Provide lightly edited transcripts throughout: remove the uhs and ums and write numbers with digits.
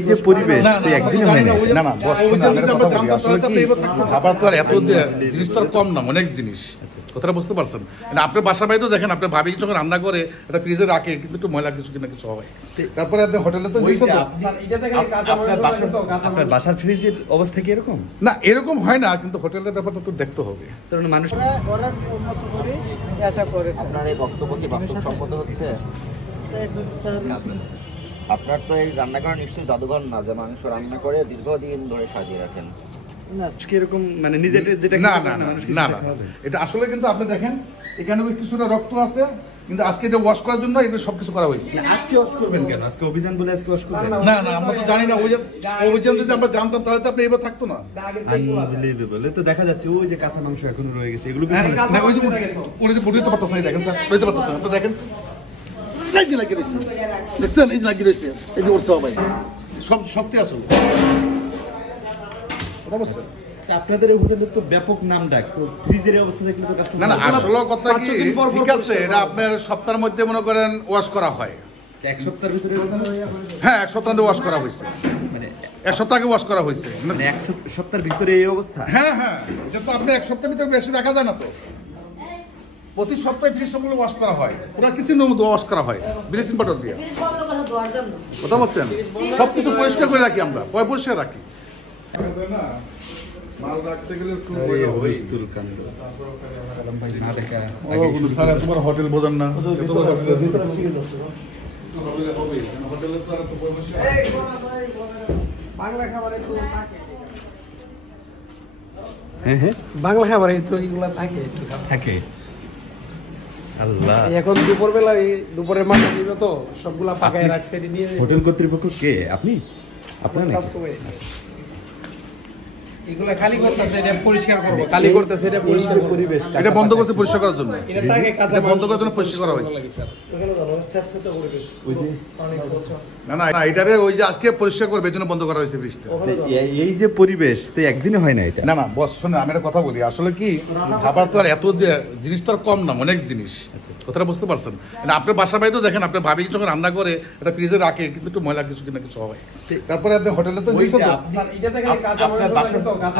এই যে পরিবেশ একদিনে হয় না। না বস শুনে আমি একটা কথা বলি, আসলে কি খাবার তো আর এত যে জিনিস তো আর কম না, অনেক জিনিস, কথাটা বুঝতে পারছেন? আপনার বাসার বাড়িতে দেখেন, আপনার ভাবি যখন রান্না করে এটা ফ্রিজে রাখে, কিন্তু একটু ময়লা কিছু কিনা কিছু হয়। তারপরে আপনি হোটেলে তো আপনার বাসার ফ্রিজের অবস্থা কি এরকম? না, এরকম হয় না, কিন্তু হোটেলের ব্যাপারটা তো দেখতে হবে। কারণ মানুষ ওরা মতো করে এটা করে। আপনার এই বক্তব্য কি বাস্তবসম্মত হচ্ছে? আপনার তো এই রান্নাঘর নিশ্চয়ই জাদুঘর না যে মাংস রান্না করে দীর্ঘদিন ধরে সাজিয়ে রাখেন। এরকম মানে নিজের যেটা না না না না, এটা আসলে কিন্তু আপনি দেখেন এখানে কিছুটা রক্ত আছে, কিন্তু আজকে এটা ওয়াশ করার জন্য এগুলো সবকিছু করা হয়েছে। আজকে ওয়াশ করবেন কেন? আজকে অভিযান বলে আজকে ওয়াশ করবেন? না না, আমরা তো জানি না। অভিযান যদি আমরা জানতাম তাহলে তো আপনি এবার থাকতো না। আনবিলিভেবল। তো দেখা যাচ্ছে ওই যে কাঁচা মাংস এখনো রয়ে গেছে, এগুলো না, ওই যে উড়িতে বুঝতে পারতেছ না, দেখেন স্যার, বুঝতে পারতেছ না তো দেখেন, এই যে লাগিয়ে রয়েছে, দেখছেন? এই যে লাগিয়ে রয়েছে, এই যে ওর সবাই সব শক্তি আসলে ওটা বুঝছেন। আপনাদের হোটেলের তো ব্যাপক নাম ডাক, তো ফ্রিজের অবস্থা দেখলে তো কাস্টমার না না, আসলে কথা কি ঠিক আছে, এটা আপনার সপ্তাহের মধ্যে মনে করেন ওয়াশ করা হয়। এক সপ্তাহের ভিতরে? হ্যাঁ, এক সপ্তাহ ওয়াশ করা হয়েছে, মানে এক সপ্তাহে ওয়াশ করা হয়েছে। মানে এক সপ্তাহের ভিতরে এই অবস্থা? হ্যাঁ হ্যাঁ, এটা তো আপনি এক সপ্তাহের ভিতরে বেশি রাখা যায় না তো। প্রতি সপ্তাহে ফ্রিজ সবগুলো ওয়াশ করা হয়, পুরো কিচেনের মধ্যে ওয়াশ করা হয় ব্লিচিং পাউডার দিয়ে। কথা বলছেন? সবকিছু পরিষ্কার করে রাখি আমরা, পরিষ্কার রাখি। মাল রাখতে গেলে একটু হোটেল বোঝেন না, বাংলা খাবার তো এগুলা থাকে থাকে। আল্লাহ, এখন দুপুর বেলা দুপুরের মাঠে নিবে তো সবগুলা পাকায় রাখছে নিয়ে। হোটেল কর্তৃপক্ষ কে? আপনি? আপনার এগুলা খালি করতেছে, এটা পরিষ্কার করব, খালি করতেছে, এটা পরিষ্কার পরিবেশ এটা বন্ধ করতে পরিষ্কার করার জন্য, এটা থাকে কাঁচা বন্ধ করার জন্য পরিষ্কার করা হয়েছে। এখানে জানো স্বচ্ছতা পরিবেশ ওই যে না না, এটারে ওই যে আজকে পরিষ্কার করবে, এই জন্য বন্ধ করা হয়েছে ব্রিজটা। এই যে পরিবেশ তো একদিনে হয় না এটা। না না বস শুনে আমি একটা কথা বলি, আসলে কি খাবার তো আর এত যে জিনিস তো আর কম না, অনেক জিনিস, কথাটা বুঝতে পারছেন? আপনার বাসার বাড়িতে দেখেন, আপনার ভাবি যখন রান্না করে এটা ফ্রিজে রাখে, কিন্তু একটু ময়লা কিছু কিনা কিছু হয়। তারপরে আপনি হোটেলে তো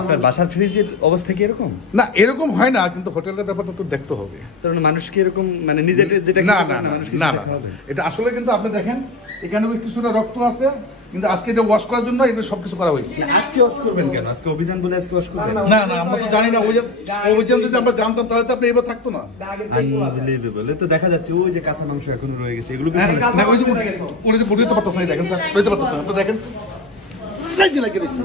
আপনার বাসার ফ্রিজের অবস্থা কি এরকম? না, এরকম হয় না, কিন্তু হোটেলের ব্যাপারটা তো দেখতে হবে। কারণ মানুষ কি এরকম মানে নিজের যেটা না না না না, এটা আসলে কিন্তু আপনি দেখেন এখানে কিছুটা রক্ত আছে, কিন্তু আজকে এটা ওয়াশ করার জন্য এগুলো সবকিছু করা হয়েছে। আজকে ওয়াশ করবেন কেন? আজকে অভিযান বলে আজকে ওয়াশ করবেন? না না, আমরা তো জানি না। অভিযান যদি আমরা জানতাম তাহলে তো আপনি এবার থাকতো না। আনবিলিভেবল। তো দেখা যাচ্ছে ওই যে কাঁচা মাংস এখনো রয়ে গেছে, এগুলো না, ওই যে উড়িতে পারতেছ না, দেখেন স্যার, বুঝতে পারতেছ না তো দেখেন, এই যে লাগিয়ে রয়েছে,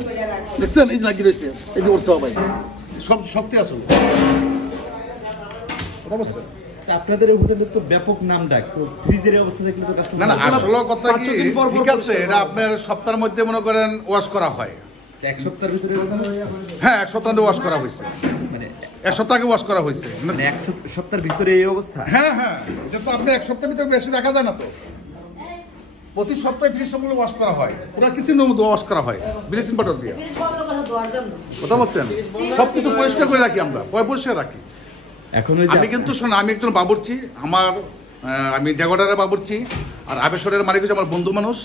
দেখছেন? এই যে লাগিয়ে রয়েছে, এই যে ওর সবাই সব শক্তি আসলে ওটা বুঝছেন। আপনাদের হোটেলের তো ব্যাপক নাম ডাক, তো ফ্রিজের অবস্থা দেখলে তো কাস্টমার। না না, আসলে কথা কি ঠিক আছে, এটা আপনার সপ্তাহের মধ্যে মনে করেন ওয়াশ করা হয়। এক সপ্তাহের ভিতরে? হ্যাঁ, এক সপ্তাহে ওয়াশ করা হয়েছে, মানে এক সপ্তাহে ওয়াশ করা হয়েছে। মানে এক সপ্তাহের ভিতরে এই অবস্থা? হ্যাঁ হ্যাঁ, এটা তো আপনি এক সপ্তাহের ভিতরে বেশি রাখা যায় না তো। প্রতি সপ্তাহে ফ্রিজ সবগুলো ওয়াশ করা হয়, পুরো কিচেনের মধ্যে ওয়াশ করা হয় ব্লিচিং পাউডার দিয়ে। কথা বলছেন? সবকিছু পরিষ্কার করে রাখি আমরা, পরিষ্কার রাখি। এখন আমি কিন্তু শোনো, আমি একজন বাবুর্চি, আমি ডেগোডারের বাবুর্চি, আর আবেশ্বরের মালিক হচ্ছে আমার বন্ধু মানুষ।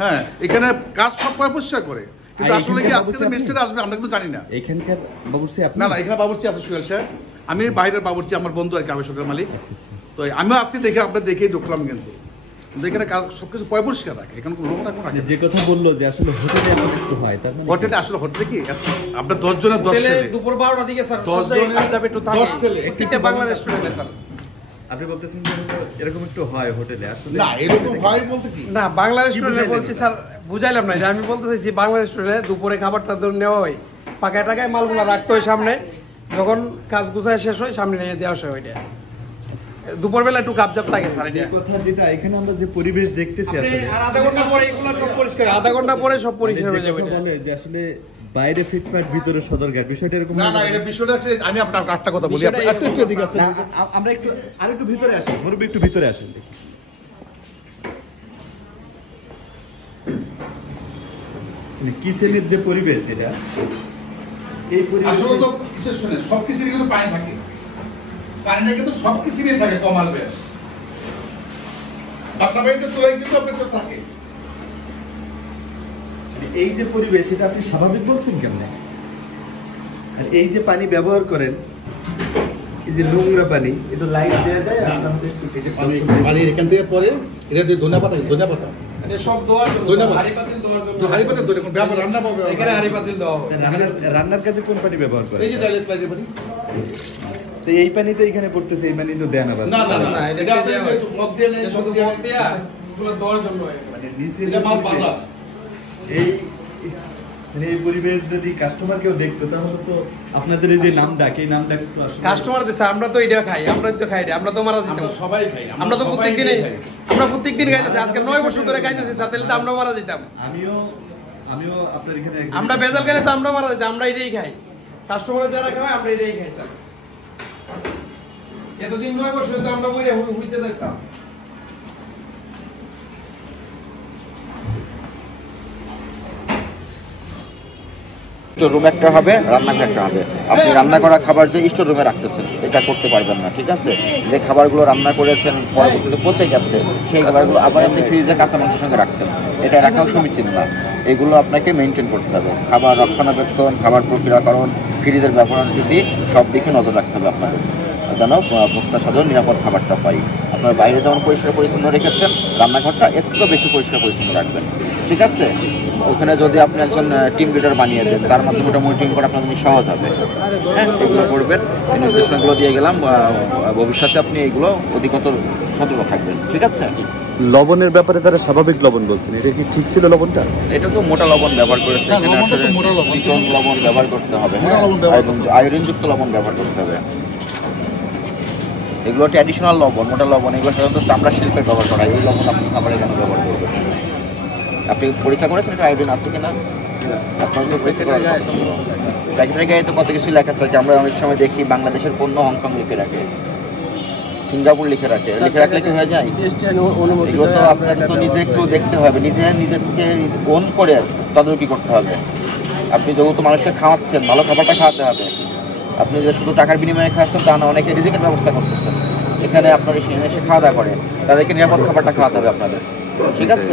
হ্যাঁ, এখানে কাজ সব পরিষ্কার করে, কিন্তু আসলে কি আজকে যে মিস্ত্রি আসবে আমরা কিন্তু জানি না। এখানকার বাবুর্চি আপনি? না না, এখানে বাবুর্চি আছে সুহেল সাহেব, আমি বাইরের বাবুর্চি, আমার বন্ধু আর কি আবেশ্বরের মালিক। আচ্ছা আচ্ছা। তো আমিও আসছি দেখে, আপনার দেখেই ঢুকলাম, কিন্তু এখানে কাজ সবকিছু পরিষ্কার রাখে, এখানে কোনো লোক রাখে। যে কথা বললো যে আসলে হোটেলে এত একটু হয়, তার মানে হোটেলে আসলে হোটেলে কি আপনার 10 জনের 10 ছেলে, দুপুর 12টার দিকে স্যার 10 জনের যাবে একটু থাকে 10 ছেলে, প্রত্যেকটা বাংলা রেস্টুরেন্টে স্যার। আপনি বলতেছেন যে এরকম একটু হয় হোটেলে? আসলে না, এরকম হয় বলতে কি না, বাংলা রেস্টুরেন্টে বলছি স্যার, বুঝাইলাম না। এটা আমি বলতে চাইছি বাংলা রেস্টুরেন্টে দুপুরে খাবারটা ধরে নেওয়া হয়, পাকায় টাকায় মালগুলো রাখতে হয় সামনে, যখন কাজ গুছায় শেষ হয় সামনে নিয়ে দেওয়া হয়। ওইটা দুপুরবেলা একটু কাপজাপ থাকে স্যার। এটা কথা যেটা এখানে আমরা যে পরিবেশ দেখতেছি আসলে, আর আধা ঘন্টা পরে এগুলো সব পরিষ্কার, আধা ঘন্টা পরে সব পরিষ্কার হয়ে যাবে। বলে যে আসলে বাইরে ফিটপাট ভিতরে সদরঘাট, বিষয়টা এরকম না না, এটা বিষয়টা হচ্ছে, আমি আপনাকে একটা কথা বলি, একটু এদিকে আসেন। আমরা একটু আরেকটু ভিতরে আসি, মুরব্বি একটু ভিতরে আসেন দেখি। কিচেনের যে পরিবেশ, এটা এই পরিবেশ আসলে তো কিছু শুনে সবকিছু কিন্তু পানি থাকে, পানিটা কিন্তু সবকিছুই থাকে কমাল বেশ। বাসা বাড়িতে চুলাই কিন্তু আপনার থাকে, এই যে পরিবেশ এটা আপনি স্বাভাবিক বলছেন কেমনে? আর এই যে পানি ব্যবহার করেন, এই যে নোংরা পানি, এটা লাইট দেওয়া যায়? পানি এখান থেকে পরে এটা দিয়ে ধনিয়া পাতা এটা সব দেওয়ার জন্য, ধন্যবাদ। হাঁড়ি পাতিল দেওয়ার জন্য। তো হাড়ি পাতা ধরে কোন ব্যাপার রান্না পাবে এখানে হাঁড়ি পাতিল দেওয়া হবে। রান্নার কাজে কোন পানি ব্যবহার করেন? এই যে ডাইরেক্ট লাগে পানি তো এই পানি তো এখানে পড়তেছে, এই পানি তো দেয় না না না না না, এটা এটা দেয়া হয়। মগ দিয়ে নেই এটা সব শুধু দিয়ে মগ দেয়া, এগুলো দেওয়ার জন্য এগুলো। মানে নিচে এটা মাল যদি বাঁধা এই মানে এই পরিবেশ যদি কাস্টমার কেউ দেখতো তাহলে তো আপনাদের এই যে নাম ডাক, এই নাম ডাক তো আসলে কাস্টমার দিচ্ছে, আমরা তো এটা খাই, আমরা তো খাই না, আমরা তো মারা দিতাম। আমরা সবাই খাই আমরা তো সবাই প্রত্যেকদিনই খাই। আমরা প্রত্যেকদিন খাইতেছি, আজকে 9 বছর ধরে খাইতেছি স্যার, তাহলে তো আমরা মারা দিতাম। আমিও আপনার এখানে একদিন- আমরা ভেজাল খাইলে তো আমরা মারা দিতাম, আমরা এটাই খাই। কাস্টমার যারা খায় আমরা এটাই খাই স্যার। এতদিন 9 বছর ধরে আমরা হইতে দেখতাম। স্টোর রুম একটা হবে, রান্নাঘর একটা হবে। আপনি রান্না করা খাবার যে স্টোর রুমে রাখতেছেন এটা করতে পারবেন না, ঠিক আছে? যে খাবারগুলো রান্না করেছেন পরবর্তীতে পচে গেছে সেই খাবারগুলো আবার আপনি ফ্রিজে কাঁচা মাংসের সঙ্গে রাখছেন, এটা রাখাও সমীচীন না। এগুলো আপনাকে মেনটেন করতে হবে। খাবার রক্ষণাবেক্ষণ, খাবার প্রক্রিয়াকরণ, ফ্রিজের ব্যবহার যদি সব দিকে নজর রাখতে হবে আপনাদের, যেন ভোক্তা সাধারণ নিরাপদ খাবারটা পাই। আপনার বাইরে যেমন পরিষ্কার পরিচ্ছন্ন রেখেছেন, রান্নাঘরটা এর থেকেও বেশি পরিষ্কার পরিচ্ছন্ন রাখবেন, ঠিক আছে? ওখানে যদি আপনি একজন টিম লিডার বানিয়ে দেন, তার মাধ্যমে ওটা মনিটরিং করা আপনার জন্য সহজ হবে। হ্যাঁ, এগুলো করবেন, এই নির্দেশনাগুলো দিয়ে গেলাম। ভবিষ্যতে আপনি এগুলো অধিকতর সতর্ক থাকবেন, ঠিক আছে? লবণের ব্যাপারে তারা স্বাভাবিক লবণ বলছেন, এটা কি ঠিক ছিল লবণটা? এটা তো মোটা লবণ ব্যবহার করেছে, হ্যাঁ, এখানে লবণটা তো আসলে মোটা লবণ। চিকন লবণ ব্যবহার করতে হবে, মোটা লবণ ব্যবহার করতে হবে। আয়োডিনযুক্ত লবণ ব্যবহার করতে হবে। এগুলো ট্র্যাডিশনাল লবণ, মোটা লবণ, এগুলো সাধারণত চামড়া শিল্পের ব্যবহার করা হয়। এই লবণ আপনি খাবারে কেন ব্যবহার করবেন? আপনি পরীক্ষা করেছেন এটা আয়োডিন আছে কিনা? আপনার তো পরীক্ষা করার কথা ছিল। প্যাকেটের গায়ে তো কত কিছু লেখা থাকে, আমরা অনেক সময় দেখি বাংলাদেশের পণ্য হংকং লিখে রাখে, সিঙ্গাপুর লিখে রাখলে কি হয়ে যায়? এগুলো তো আপনাকে তো নিজে একটু দেখতে হবে, নিজেকে ওন করে তদারকি করতে হবে। আপনি যেহেতু মানুষকে খাওয়াচ্ছেন, ভালো খাবারটা খাওয়াতে হবে। আপনি যে শুধু টাকার বিনিময়ে খাওয়াচ্ছেন তা না, অনেকে রিজিকের ব্যবস্থা করতেছেন। এখানে আপনার এসে খাওয়া দাওয়া করে, তাদেরকে নিরাপদ খাবারটা খাওয়াতে হবে আপনাদের, ঠিক আছে?